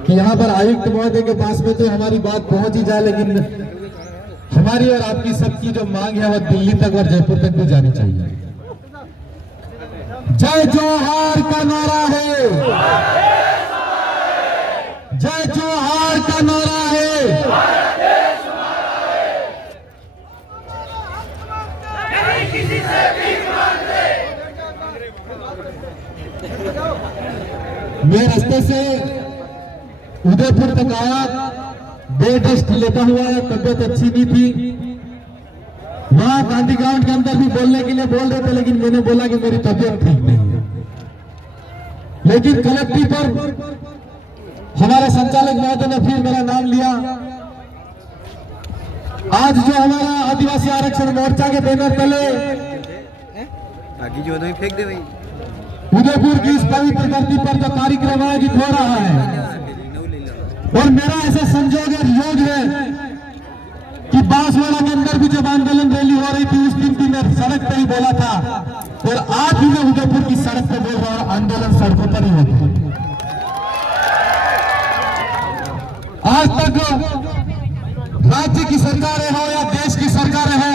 कि यहाँ पर आयुक्त महोदय के पास में तो हमारी बात पहुंच ही जाए, लेकिन हमारी और आपकी सबकी जो मांग है वो दिल्ली तक और जयपुर तक भी जानी चाहिए। जय जोहार का नारा है, जय जोहार का नारा है। मैं रास्ते से उदयपुर तक आया, बेड रेस्ट लेता हुआ, तबियत अच्छी नहीं थी। वहां गांधी ग्राउंड के अंदर भी बोलने के लिए बोल रहे थे, लेकिन मैंने बोला कि मेरी तबियत ठीक नहीं है। लेकिन कलेक्ट्री पर हमारे संचालक महोदय ने फिर मेरा नाम लिया। आज जो हमारा आदिवासी आरक्षण मोर्चा के बैनर तले आगे जो फेंक दे भाई, उदयपुर की इस पवित्र धरती पर जो कार्यक्रम आयोजित हो रहा है, और मेरा ऐसा संजोग और योग है कि बांसवाड़ा के अंदर भी जब आंदोलन रैली हो रही थी, उस दिन भी मैं सड़क पर ही बोला था, और आज भी मैं उदयपुर की सड़क पर बोल रहा हूं, आंदोलन सड़कों पर ही होता है। आज तक राज्य की सरकारें हो या देश की सरकारें हो,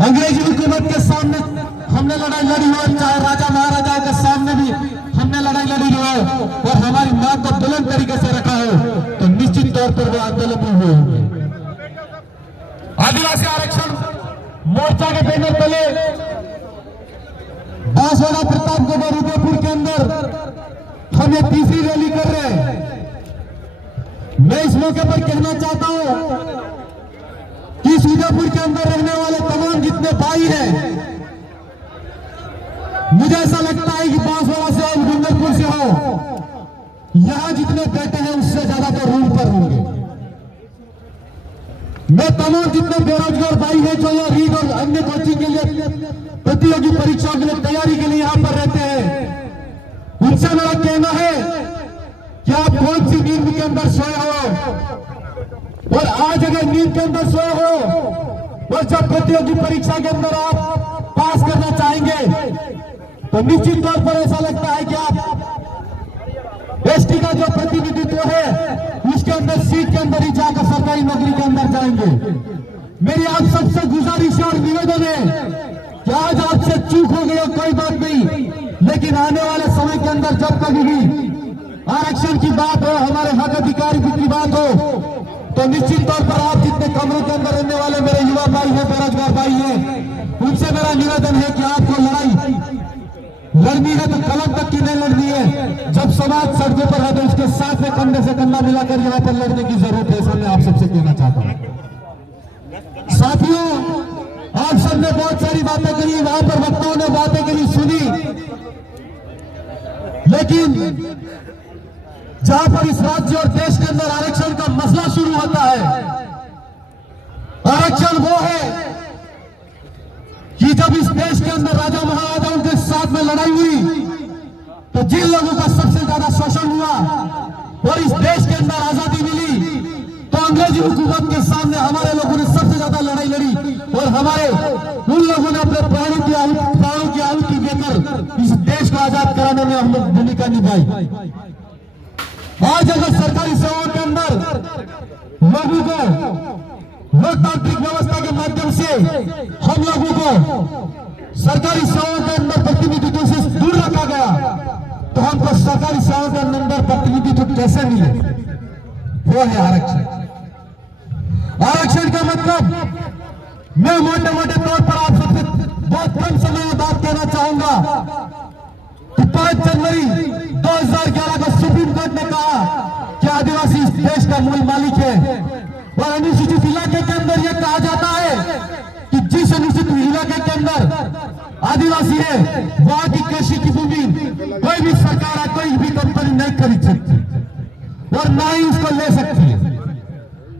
अंग्रेजी हुकूमत के सामने हमने लड़ाई लड़ी हो, चाहे राजा महाराजाओं के सामने भी हमने लड़ाई लड़ी हो, और हमारी मांग को बुलंद तरीके से रखा हो, तो निश्चित तौर पर वो आंदोलन में हुए होंगे। आदिवासी आरक्षण मोर्चा के बैनर तले बांसवाड़ा प्रतापगढ़ उदयपुर के अंदर हम ये तीसरी रैली कर रहे हैं। मैं इस मौके पर कहना चाहता हूं कि इस उदयपुर के अंदर रहने वाले तमाम जितने भाई हैं, मुझे ऐसा लगता है कि बांसवाड़ा से और डूंगरपुर से हो, यहां जितने बेटे हैं उससे ज्यादा तो रूम पर होंगे। मैं तमाम जितने बेरोजगार भाई हैं जो यहाँ रीड और अन्य कोचिंग के लिए, प्रतियोगी परीक्षाओं के लिए तैयारी के लिए यहाँ पर रहते हैं, उनसे मेरा कहना है कि आप कौन सी नींद के अंदर सोए हो, और आज अगर नींद के अंदर सोए हो और जब प्रतियोगी परीक्षा के अंदर आप पास करना चाहेंगे, तो निश्चित तौर पर ऐसा लगता है कि आप एसटी का जो प्रतिनिधित्व है उसके अंदर सीट के अंदर ही जाकर सरकारी नौकरी के अंदर जाएंगे। मेरी आप सबसे गुजारिश और निवेदन है कि आज आपसे चूक हो गई हो, कोई बात नहीं, लेकिन आने वाले समय के अंदर जब कभी भी आरक्षण की बात हो, हमारे हक अधिकार की बात हो, तो निश्चित तौर पर आप जितने कमरों के अंदर रहने वाले मेरे युवा भाई हैं, बेरोजगार भाई हैं, उनसे मेरा निवेदन है कि आपको लड़ाई लड़नी है तो कलम तक की नहीं लड़नी है। जब समाज सड़कों पर है तो उसके साथ में कंधे से कंधा मिलाकर यहाँ पर लड़ने की जरूरत है, ऐसा मैं आप सबसे कहना चाहता हूँ। साथियों, आप सबने बहुत सारी बातें करी, वहां पर वक्ताओं ने बातें करी, सुनी, लेकिन जहां पर इस राज्य और देश के अंदर आरक्षण का मसला शुरू होता है, आरक्षण वो है कि जब इस देश के अंदर राजा महाराजाओं के साथ में लड़ाई हुई तो जिन लोगों का सबसे ज्यादा शोषण हुआ और इस देश के अंदर आजादी मिली, तो अंग्रेजी हुकूमत के सामने हमारे लोगों ने सबसे ज्यादा लड़ाई लड़ी, और हमारे उन लोगों ने अपने प्राणों की आहुति देकर इस देश को आजाद कराने में हम लोग भूमिका निभाई। आज अगर सरकारी सेवाओं के अंदर लोगों को लोकतांत्रिक व्यवस्था के माध्यम से हम लोगों को सरकारी सेवाओं के अंदर प्रतिनिधित्व से दूर रखा गया, तो हमको सरकारी सेवाओं के अंदर प्रतिनिधित्व कैसे मिले? वो है आरक्षण। आरक्षण का मतलब मैं मोटे मोटे तौर पर आप सबसे बहुत कम समय में बात कहना चाहूंगा कि 5 जनवरी 2011 को सुप्रीम कोर्ट ने कहा कि आदिवासी इस देश का मूल मालिक है, और अनुसूचित इलाके के अंदर यह कहा जाता है कि जिस अनुसूचित इलाके के अंदर आदिवासी है वहां की कृषि की भूमि कोई भी सरकार, कोई भी कंपनी नहीं खरीद सकती और ना ही उसको ले सकती है।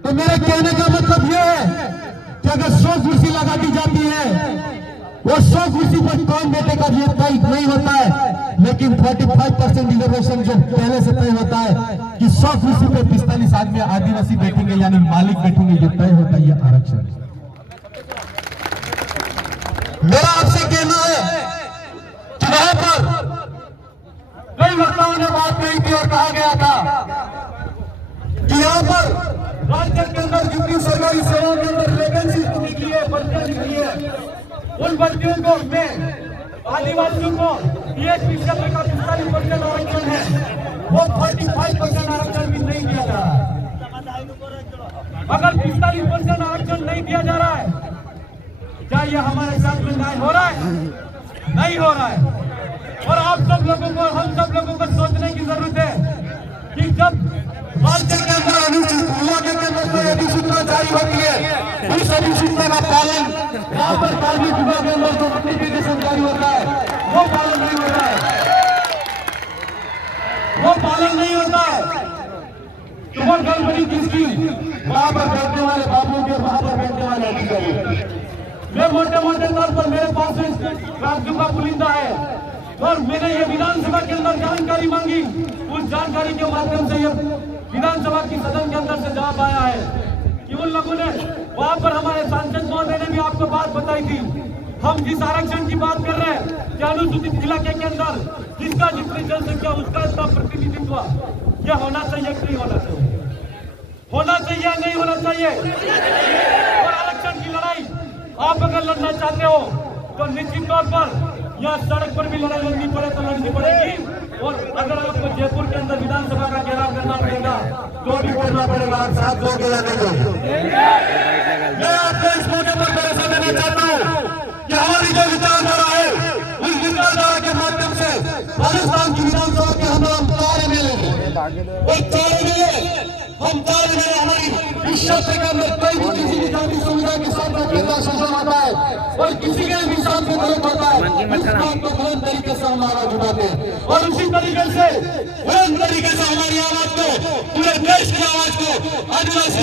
तो मेरे कहने का मतलब यह है कि अगर 100 कुर्सी लगा दी जाती है, वो 100 कुर्सी पर कौन बैठेगा ये तय नहीं होता है, लेकिन 45% रिजर्वेशन जो पहले से तय होता है कि 100 कुर्सी पे 45 आदमी आदिवासी बैठेंगे, यानी मालिक बैठेंगे, ये तय होता है, ये आरक्षण। मेरा आपसे कहना है कि वहां पर कई वक्ताओं ने बात कही थी और कहा गया था अंदर जितनी सरकारी सेवाओं के अंदर वैकेंसी निकली है, भर्तियां निकली है, उन भर्तियों को में आदिवासियों को पीएचपी क्षेत्र का 45% आरक्षण है, वो 45% आरक्षण भी नहीं दिया जा रहा है। अगर 45% आरक्षण नहीं दिया जा रहा है, क्या यह हमारे साथ में न्याय हो रहा है? नहीं हो रहा है। और आप सब लोगों को, हम सब लोगों को सोचने की जरूरत है कि जब राज्य के अंदर अनुसूचित इलाके के अंदर कोई अधिसूचना जारी होती है, उस अधिसूचना का पालन वहाँ पर कार्मिक विभाग के अंदर जो नोटिफिकेशन जारी होता है, वो पालन नहीं होता है, वो पालन नहीं होता है। तो वो गड़बड़ी किसकी? वहाँ पर बैठने वाले बाबू के, वहाँ पर बैठने वाले अधिकारी। मैं मोटे मोटे तौर पर मेरे पास राज्यों का पुलिंदा है और मैंने ये विधानसभा के अंदर जानकारी मांगी। उस जानकारी के माध्यम से ये विधानसभा की सदन के अंदर से जवाब आया है कि उन लोगों ने, वहां पर हमारे सांसद महोदय ने भी आपको बात बताई थी। हम जिस आरक्षण की बात कर रहे हैं कि अनुसूचित इलाके के अंदर जिसका जितनी जनसंख्या उसका इतना प्रतिनिधित्व, यह होना चाहिए कि नहीं होना चाहिए? होना चाहिए नहीं होना चाहिए? और आरक्षण की लड़ाई आप अगर लड़ना चाहते हो तो निश्चित तौर पर यहाँ सड़क पर भी लड़ाई लड़नी पड़े तो लड़नी पड़ेगी। और अगर आपको जयपुर के अंदर विधानसभा का घेराव करना पड़ेगा तो भी करना पड़ेगा। साथ दो के मैं आपको इस मौके पर भरोसा देना चाहता हूँ कि हमारी जो विचारधारा है, उस विचारधारा के माध्यम से राजस्थान की विधानसभा के हम 4 एमएलए हम 4 एमएलए हमारी इस क्षेत्र के अंदर कोई भी किसी भी जाति समुदाय के साथ में शोषण होता है और किसी के भी साथ में गलत होता है, इस बात को बुलंद तरीके से हम आवाज उठाते हैं। और उसी तरीके से बुलंद तरीके से हमारी आवाज को, पूरे देश की आवाज को, आदिवासी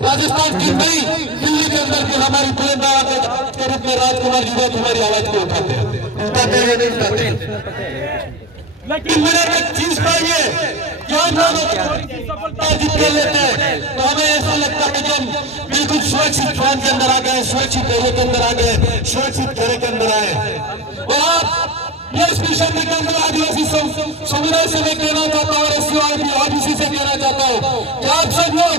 राजस्थान की नई दिल्ली के अंदर की हमारी बुलंद आवाज के रूप में राजकुमार जी ने तुम्हारी आवाज को उठाते हैं। लेकिन मेरे एक चीज चाहिए कि हम सफलता जीत लेते हैं तो हमें ऐसा लगता है कि हम बिल्कुल सुरक्षित स्थान के अंदर आ गए, सुरक्षित एरिया के अंदर आ गए, सुरक्षित घर के अंदर आए। और आप ये स्पेशल के अंदर आदिवासी समुदाय से मैं कहना चाहता हूँ और एससी से कहना चाहता हूँ कि आप सब लोग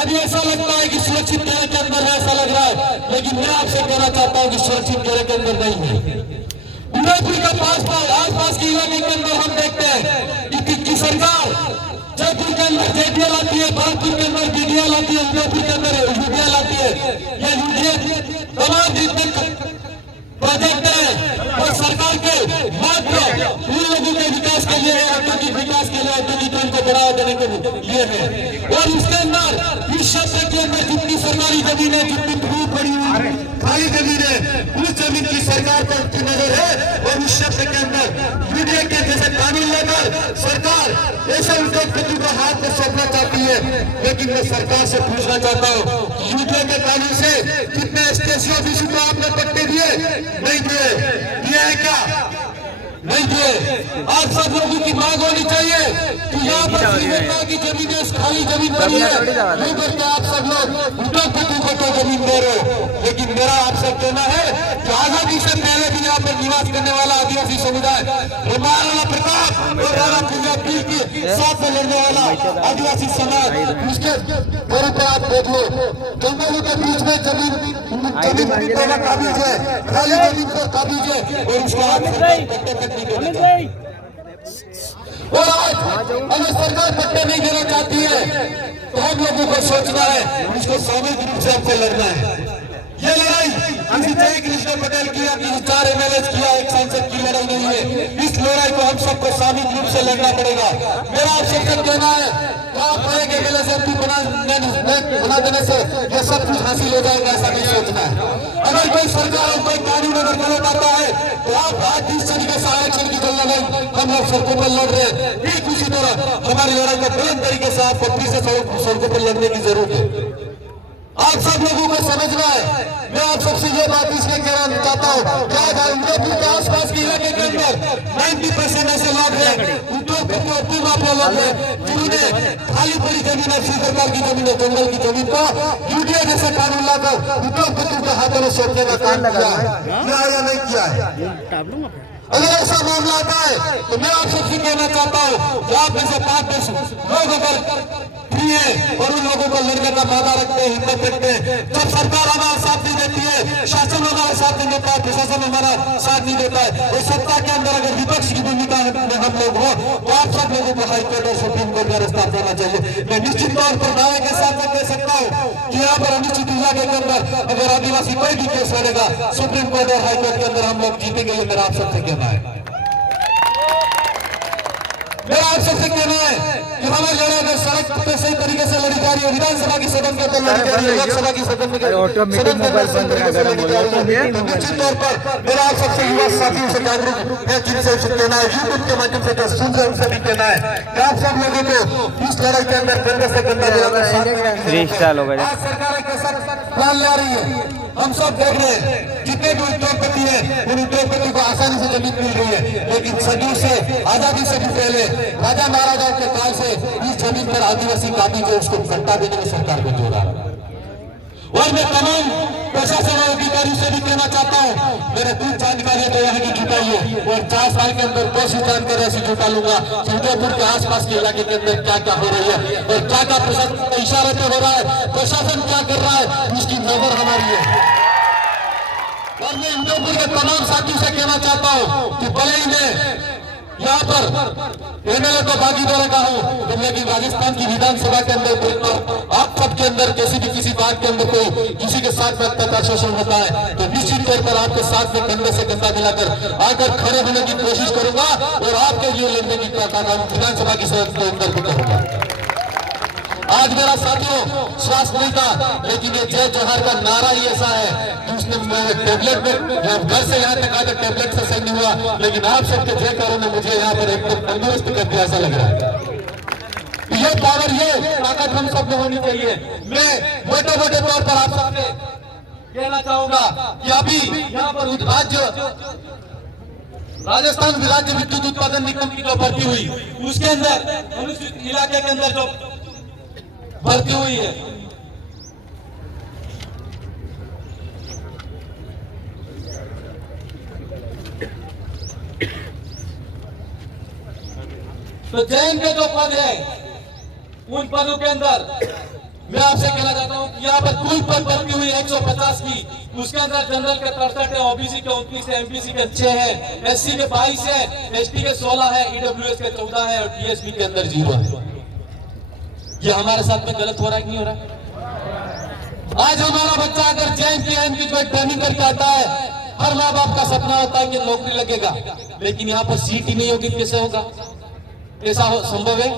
अभी ऐसा लगता है कि सुरक्षित घर के अंदर है, ऐसा लग रहा है, लेकिन मैं आपसे कहना चाहता हूँ कि सुरक्षित घर के अंदर नहीं है। उदयपुर का आसपास के इलाके के अंदर हम देखते हैं कि सरकार जयपुर के अंदर जेडीएल आती है, बागपुर के अंदर बीडीएल आती है, उदयपुर के अंदर यूडीएल आती है। ये यूडीएल तमाम जितने प्रोजेक्ट है और सरकार के मात्र उन लोगों के विकास के लिए, औद्योगिक विकास के लिए, औद्योगिक को बढ़ावा देने के लिए है। और इसके अंदर इस क्षेत्र के अंदर जितनी सरकारी जमीन है, जितनी भूमि पड़ी हुई खाली जमीन है, उस जमीन की सरकार पर की नजर है। और उस क्षेत्र के अंदर यूडीए के जैसे कानून लेकर सरकार ऐसे उद्योगपतियों को हाथ में सौंपना चाहती है। लेकिन मैं सरकार से पूछना चाहता हूँ, यूडीए के कानून से कितने एसटीएससी ऑफिसों को आपने पट्टे दिए? नहीं दिए है क्या? नहीं दिए। आप सब लोगों की मांग होनी चाहिए कि यहाँ पर श्रीलंका की जमीन खाली जमीन पड़ी है, यू करके आप सब लोग उद्योगपतियों को तो जमीन दे रहे हो। लेकिन मेरा आपसे कहना है कि आजादी से पहले भी यहाँ पर निवास करने वाला आदिवासी समुदाय, महाराणा प्रताप और राणा पीर के साथ में लड़ने वाला आदिवासी समाज, उसके तौर पर आप देख लो, जंगलों के बीच में जमीन काबिज है, खाली जमीन पर काबिज है और उसको और आज अगर सरकार पट्टे नहीं देना चाहती है तो हम लोगों को सोचना है, उसको सामूहिक रूप से हमको लड़ना है। ये लड़ाई किसी जय कृष्ण पटेल की या किसी 4 एमएलए की या एक सांसद की लड़ाई नहीं है। इस लड़ाई को हम सबको सामूहिक रूप से लड़ना पड़ेगा। मेरा आप सबसे कहना है कि आप एक एमएलए से बना देने से ये सब कुछ हासिल हो जाएगा, ऐसा नहीं सोचना है। अगर कोई सरकार कोई कानून अगर गलत आता है तो आप आज जिस तरीके से आरक्षण की जो लड़ाई हम लोग सड़कों पर लड़ रहे हैं, ठीक उसी तरह हमारी लड़ाई को बुलंद तरीके से आपको फिर से सड़कों पर लड़ने की जरूरत है। आप सब लोगों को समझना है। मैं आप सबसे ये बात इसलिए कहना चाहता हूँ, क्या उदयपुर के आसपास के इलाके के अंदर 90% ऐसे लोग हैं, उद्योगपति माफिया लोग हैं, जिन्होंने खाली पड़ी जमीन है, सरकार की जमीन है, जंगल की जमीन को यूडीए जैसे कानून लाकर उद्योगपतियों के हाथों में सौंपने का काम किया है या नहीं किया है? अगर ऐसा मामला आता है तो मैं आप सबसे कहना चाहता हूँ कि आप जैसे 5 लोग अगर फ्री है और उन लोगों को लड़ने का वादा रखते हैं, हिम्मत रखते हैं। जब सरकार हमारा साथ नहीं देती है, शासन हमारा साथ नहीं देता है, प्रशासन हमारा साथ नहीं देता है, और सत्ता के अंदर अगर विपक्ष की भूमिका में हम लोग हो तो आप सब लोगों को हाईकोर्ट और सुप्रीम कोर्ट का रास्ता अपनाना चाहिए। मैं निश्चित तौर पर दावे के साथ कह सकता हूँ कि यहाँ पर अनिश्चित इलाके के अंदर अगर आदिवासी कोई भी केस लड़ेगा, सुप्रीम कोर्ट और हाईकोर्ट के अंदर हम लोग जीतेंगे। ये मेरा आप सबसे कहना है। मेरा आप सबसे कहना है कि हमें लड़े अगर सड़क पे सही तरीके से लड़ी जा रही है, विधानसभा की सदन के अंदर लड़ी जा रही है, लोकसभा की सदन में निश्चित तौर पर मेरा आप सबसे युवा साथियों से जागरूक है, जिनसे कहना है, यूट्यूब के माध्यम से सुन रहे उनसे भी कहना है कि आप सब लोगों को इस लड़ाई के अंदर गंदे से गंदा सरकार के साथ प्लान ला रही है। हम सब देख रहे हैं जितने भी उद्योगपति हैं, उन उद्योगपति को आसानी से जमीन मिल रही है, लेकिन सदियों से आजादी से भी पहले राजा महाराजाओं के काल से इस जमीन पर आदिवासी काबी जो उसको सट्टा देने में सरकार को जोड़ा। और मैं तमाम प्रशासन और अधिकारियों से भी कहना चाहता हूँ, मेरे कुछ जानकारियां तो यहाँ की जुटाइए और 4 साल के अंदर 2 जानकारी ऐसी जुटा लूंगा कि उदयपुर के आसपास के इलाके के अंदर क्या क्या हो रही है और क्या क्या प्रशासन के इशारे पे हो रहा है, प्रशासन क्या कर रहा है, उसकी नजर हमारी है। और मैं उदयपुर के तमाम साथियों से कहना चाहता हूँ कि भले ही मैं यहाँ पर एमएलए को भागीदार का हूँ, लेकिन राजस्थान की विधानसभा के अंदर आप सबके अंदर किसी बात के अंदर कोई किसी के साथ में अत्याचार शोषण होता है तो निश्चित तौर पर आपके साथ में कंधे से कंधा मिलाकर आकर खड़े होने की कोशिश करूंगा और आपके लिए लड़ने की विधानसभा की सदन के अंदर भी करूंगा। आज मेरा साथियों स्वास्थ्य नहीं था, लेकिन ये जय जोहार का नारा ही ऐसा है कि उसने टेबलेट में घर से यहाँ तक आकर टेबलेट से सही नहीं हुआ, लेकिन आप सबके जयकारों ने मुझे यहाँ पर एकदम तंदुरुस्त कर दिया, ऐसा लग रहा है। ये पावर, ये ताकत हम सब में होनी चाहिए। मैं मोटे मोटे तौर पर आप सबसे कहना चाहूंगा कि अभी यहाँ पर राजस्थान राज्य विद्युत उत्पादन निगम की जो भर्ती हुई, उसके अंदर अनुसूचित इलाके के अंदर जो भर्ती हुई है, तो जैन के जो पद है उन पदों के अंदर मैं आपसे कहना चाहता हूं कि यहाँ पर कुल पद भर्ती हुई 150 की, उसके अंदर जनरल के 63 है, ओबीसी के 29 है, एमपीसी के 6 है, एससी के 22 है, एसटी के 16 है, ईडब्ल्यूएस के 14 है और टीएसपी के अंदर 0 है। ये हमारे साथ में गलत हो रहा है कि नहीं हो रहा है? आज हमारा बच्चा अगर जैन की एम की जो ट्रेनिंग करके आता है, हर माँ बाप का सपना होता है कि नौकरी लगेगा, लेकिन यहाँ पर सीट ही नहीं होगी, कैसे होगा? ऐसा संभव है?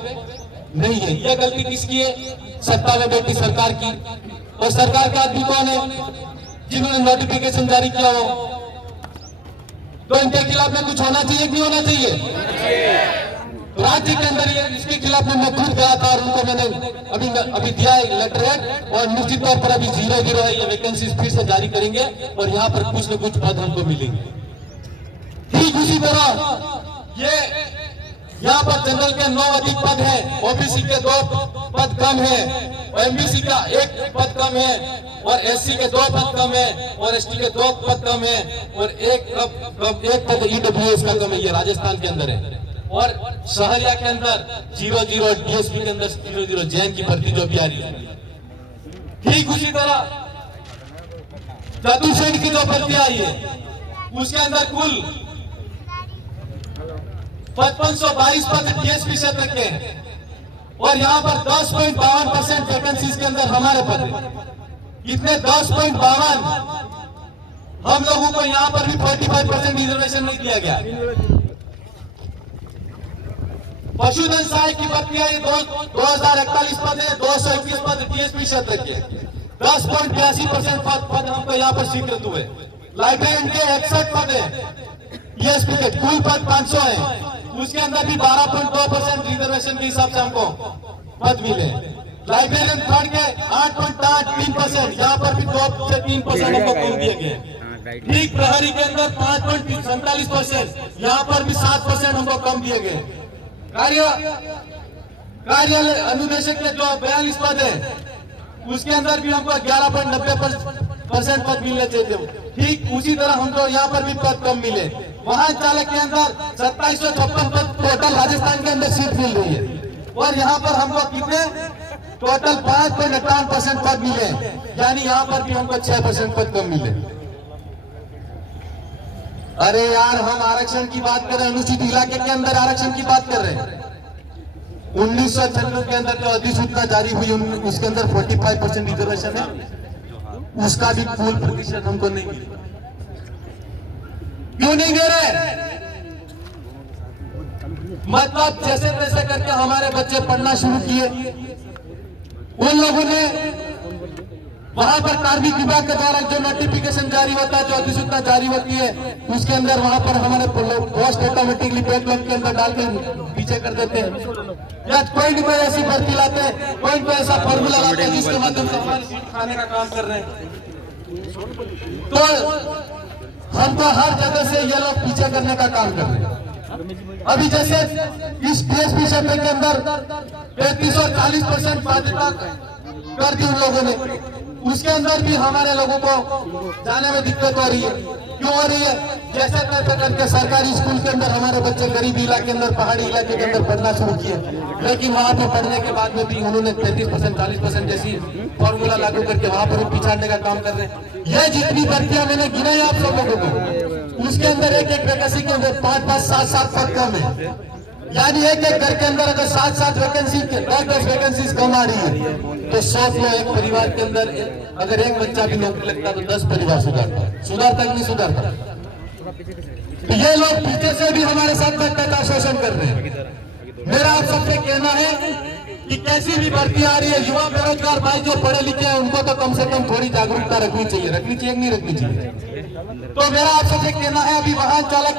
नहीं है। यह गलती किसकी है? सत्ता में बैठी सरकार की। और सरकार के आदमी कौन है? जिन्होंने नोटिफिकेशन जारी किया हो, तो इनके खिलाफ में कुछ होना चाहिए कि नहीं होना चाहिए? राज्य के अंदर ये इसके खिलाफ में मैं खुद गया था और उनको मैंने अभी दिया है लेटर हेड, और निश्चित तौर पर अभी 0 है, ये वैकेंसी फिर से जारी करेंगे और यहाँ पर कुछ न कुछ पद हमको मिलेंगे। ठीक उसी तरह ये यहाँ पर जनरल के 9 अधिक पद है, ओबीसी के 2 पद कम है, एमबीसी का 1 पद कम है, और एससी के 2 पद कम है, और एसटी के 2 पद कम है, और एक पद ईडब्ल्यूएस का कम है। ये राजस्थान के अंदर है। और सहरिया के अंदर 0 डीएसपी के अंदर 0 जैन की भर्ती जो भी आ रही है। ठीक उसी तरह चतुर्सेन की जो भर्ती आई है, उसके अंदर कुल 5522 पद डीएसपी क्षेत्र के हैं, और यहाँ पर 10.52% वैकेंसीज के अंदर हमारे पद है। इतने 10.52 हम लोगों को यहाँ पर भी 45% रिजर्वेशन नहीं दिया गया। पशुधन सहायक की भर्ती आई 2041 पद है, 221 पद डीएसपी क्षेत्र के, 10.82% पद हमको यहाँ पर स्वीकृत हुए। लाइब्रेरियन के 61 पद है, डीएसपी के कुल पद 500 है, उसके अंदर भी 12.2% रिजर्वेशन के हिसाब से हमको पद मिले। लाइब्रेरियन थर्ड के 8.3%, यहाँ पर भी 2 से 3% हमको कम दिए गए। ठीक प्रहरी के अंदर 5.47%, यहाँ पर भी 7% हमको कम दिए गए। कार्यालय अनुदेशक के जो 42 पद है, उसके अंदर भी हमको 11.90% पद मिलने चाहिए। ठीक उसी तरह हमको यहाँ पर भी पद कम मिले। वाहन चालक के अंदर 2756 पद टोटल राजस्थान के अंदर सीट मिल रही है, और यहाँ पर हमको कितने टोटल 5.58% पद मिले, यानी यहाँ पर भी हमको 6% पद कम मिले। अरे यार, हम आरक्षण की बात कर रहे हैं, अनुसूचित इलाके के अंदर आरक्षण की बात कर रहे हैं। 1996 के अंदर जो अधिसूचना जारी हुई उसके अंदर 45% रिजर्वेशन है, उसका भी फुल प्रतिशत हमको नहीं मिला। क्यों नहीं दे रहे? मतलब जैसे तैसे करके हमारे बच्चे पढ़ना शुरू किए, उन लोगों ने वहां पर कार्मिक विभाग के द्वारा जो नोटिफिकेशन जारी होता है, जो अधिसूचना जारी होती है, उसके अंदर वहां पर हमारे पोस्ट ऑटोमेटिकली बैकलॉग के अंदर डाल के पीछे कर देते हैं, या कोई भी कोई ऐसी भर्ती लाते हैं, कोई ऐसा फॉर्मूला लाते हैं जिसके माध्यम से हमारी सीट खाने का काम कर रहे हैं। तो हमको हर जगह से ये लोग पीछे करने का काम कर रहे हैं। अभी जैसे इस डीएसपी क्षेत्र के अंदर 33 और 40% बाध्यता कर दी उन लोगों ने, उसके अंदर भी हमारे लोगों को जाने में दिक्कत हो रही है। क्यों हो रही है? जैसे तैसे करके सरकारी स्कूल के अंदर हमारे बच्चे गरीब इलाके के अंदर, पहाड़ी इलाके के अंदर पढ़ना शुरू किए, लेकिन वहां पर पढ़ने के बाद में भी उन्होंने 33% 40% जैसी फॉर्मूला लागू करके वहां पर भी पिछाड़ने का काम कर रहे हैं। यह जितनी भर्तियां मैंने गिनाई आप सब लोगों को, उसके अंदर एक एक वैकेंसी के अंदर 5-5, 7-7 पद कम है, यानी एक एक घर के अंदर अगर 7-7 वैकेंसी, 10-10 वैकेंसी कम आ रही है, तो 100 में एक परिवार के अंदर अगर एक बच्चा भी नौकरी लगता तो 10 परिवार सुधारता कि नहीं सुधारता? तो ये लोग पीछे से भी हमारे साथ में शोषण कर रहे हैं। मेरा आप सबसे कहना है कि कैसी भी भर्ती आ रही है, युवा बेरोजगार भाई जो पढ़े लिखे हैं उनको तो कम से कम थोड़ी जागरूकता रखनी चाहिए कि नहीं रखनी चाहिए? तो मेरा आप सबसे कहना है, अभी वाहन चालक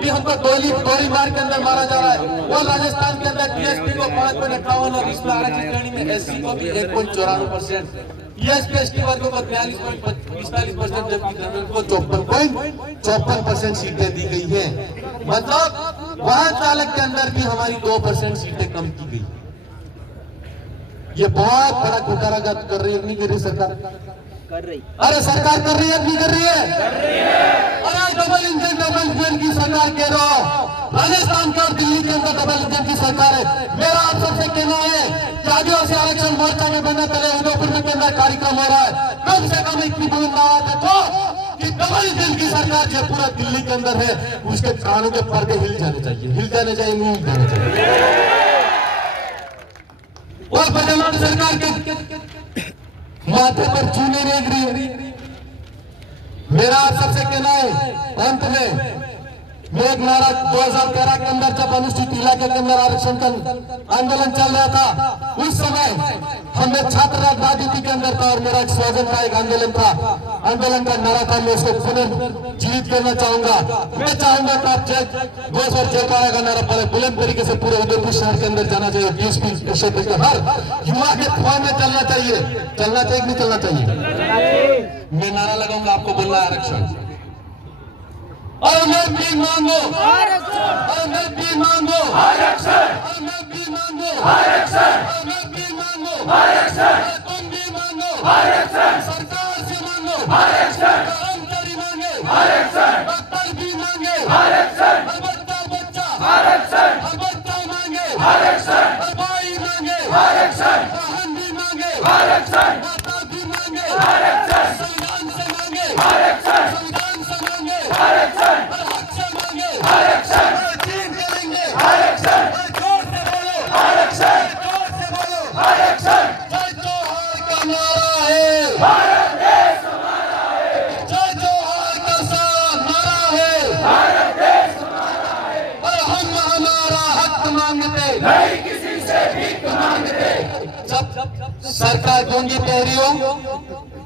भी हमको गोली मार के अंदर मारा जा रहा है। वो राजस्थान के अंदर टीएसपी को 5.58 और इसमें आरक्षित श्रेणी में एससी को भी 1.94%, एसटी एसटी वर्गों को 43.45%, जबकि जनरल को 54.54% सीटें दी गई है। मतलब वाहन चालक के अंदर भी हमारी 2% सीटें कम की गई। ये बहुत बड़ा घोटाला कर रही है, नहीं कर रही सरकार? कर रही। अरे सरकार कर रही है, नहीं कर रही है? अरे डबल इंजन की सरकार कह रहा हो, राजस्थान का और दिल्ली के अंदर डबल इंजन की सरकार है। मेरा आप सबसे कहना है कि आदिवासी आरक्षण मोर्चा में बनने चले उदयपुर में के अंदर कार्यक्रम हो रहा है, कम से कम इतनी बुलंद आवाज देखो कि डबल इंजन की सरकार जो पूरा दिल्ली के अंदर है, उसके कानों के पर्दे हिल जाने चाहिए, नहीं हिल जाने चाहिए। और वर्तमान सरकार के माथे पर चूने नहीं गिरी। मेरा आप सबसे कहना है, अंत में मैं एक नारा 2013 के अंदर जब अनुसूचित इलाके के अंदर आरक्षण का आंदोलन चल रहा था, उस समय हमने छात्र राजनीति के अंदर था और मेरा एक स्वजन का एक आंदोलन था, आंदोलन का नारा था, मैं उसको पुनर्जीवित करना चाहूंगा। मैं चाहूंगा कि आप घोष और जयकारा का नारा पहले बुलंद तरीके से पूरे उदयपुर शहर के अंदर जाना चाहिए, डीएसपी क्षेत्र के हर युवा के खुआ में चलना चाहिए कि नहीं चलना चाहिए? मैं नारा लगाऊंगा, आपको बोलना है आरक्षण। और मैं भी मांगो आरक्षण, और मैं भी मांगो आरक्षण, और मैं भी मांगो आरक्षण, और मैं भी मांगो आरक्षण, तुम भी मांगो आरक्षण, सरकार से मांगो आरक्षण, कर्मचारी मांगे आरक्षण, डॉक्टर भी मांगे आरक्षण, बच्चा आरक्षण, बच्चा मांगे आरक्षण, भाई मांगे आरक्षण, बहन भी मांगे आरक्षण, माता भी मांगे आरक्षण, संविधान से मांगे आरक्षण, संविधान से मांगे आरक्षण, हक से मांगे आरक्षण, जीत करेंगे आरक्षण, जोर से बोलो आरक्षण, जोर से बोलो आरक्षण। जय जोहार का नारा है, भारत देश हमारा है। जय जोहार का नारा है, भारत देश हमारा है। और हम हमारा हक मांगते नहीं, किसी से भीख मांगते। जब सरकार गूंगी पहरी हो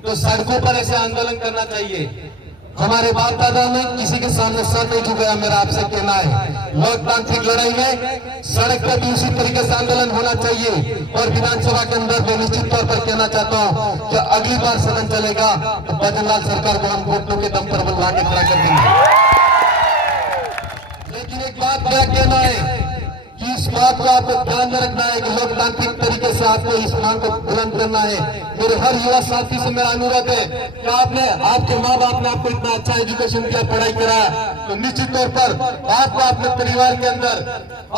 तो सड़कों पर ऐसे आंदोलन करना चाहिए। हमारे बाप दादा ने किसी के सामने सर नहीं झुकाया। मेरा आपसे कहना है, लोकतांत्रिक लड़ाई में सड़क पर भी उसी तरीके से आंदोलन होना चाहिए। और विधानसभा के अंदर मैं निश्चित तौर पर कहना चाहता हूं कि अगली बार सदन चलेगा तो भजनलाल सरकार को हम वोटों के दम पर बुला के खड़ा कर देंगे। लेकिन एक बात क्या कहना है कि इस बात को आपको ध्यान में रखना है कि लोकतांत्रिक तरीके से आपको इस मांग को बुलंद करना है। मेरे हर युवा साथी से मेरा अनुरोध है कि आपके माँ बाप ने आपको इतना अच्छा एजुकेशन दिया, पढ़ाई कराया, तो निश्चित तौर पर आपको अपने परिवार के अंदर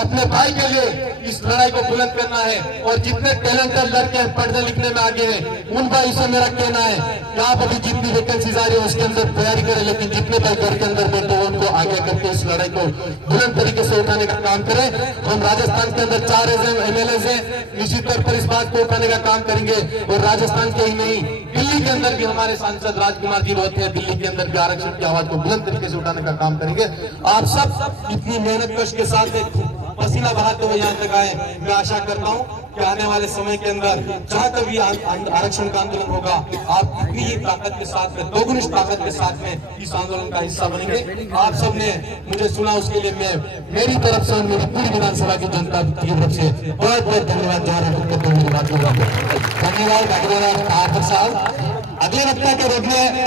अपने भाई के लिए इस लड़ाई को बुलंद करना है। और जितने टैलेंटेड लड़के हैं, पढ़ने लिखने में आगे हैं, उनका इससे मेरा कहना है कि आप अभी जितनी वैकेंसीज आ रही है उसके अंदर तैयारी करें, लेकिन जितने भाई घर के अंदर बैठे हो उनको आगे करके इस लड़ाई को बुलंद तरीके से उठाने का काम करें। हम राजस्थान के अंदर 4 MLA हैं, निश्चित तौर पर इस बात को उठाने का काम करेंगे। और राजस्थान के ही नहीं, दिल्ली के अंदर भी हमारे सांसद राजकुमार जी होते हैं, दिल्ली के अंदर भी आरक्षण की आवाज को बुलंद तरीके से उठाने का काम करेंगे। आप सब इतनी मेहनत कश के साथ पसीना बहाते हुए यहाँ तक आए, मैं आशा करता हूँ कि आने वाले समय के अंदर जहाँ कभी आरक्षण का आंदोलन होगा, आप इतनी ही ताकत के साथ में, दोगुनी ताकत के साथ में इस आंदोलन का हिस्सा बनेंगे। आप सबने मुझे सुना, उसके लिए मैं मेरी तरफ से और मेरी पूरी विधानसभा की जनता की तरफ से बहुत बहुत धन्यवाद धन्यवाद। अगले वक्ता के रूप में